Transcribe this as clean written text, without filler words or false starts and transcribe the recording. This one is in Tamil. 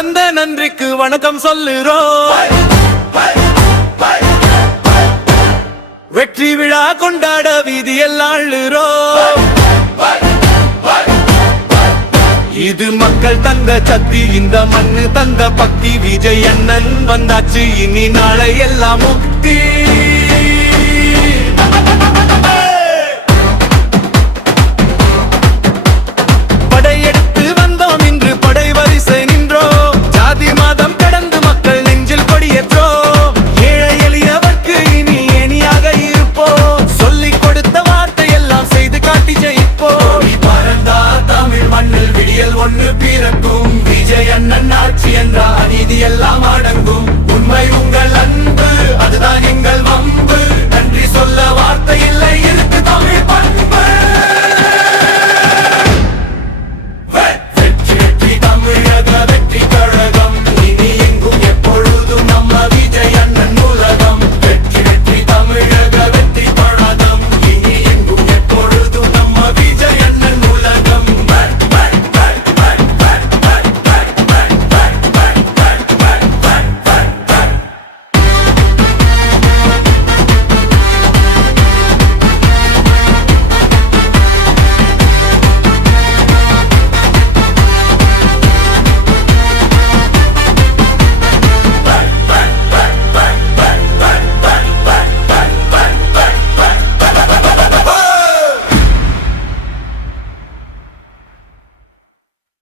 தந்த நன்றிக்கு வணக்கம் சொல்லுறோம். வெற்றி விழா கொண்டாட வீதியெல்லாம் அள்ளுறோம். இது மக்கள் தந்த சக்தி, இந்த மண்ணு தந்த பக்தி. விஜய் அண்ணன் வந்தாச்சு, இனி நாளை எல்லாம் முக்தி.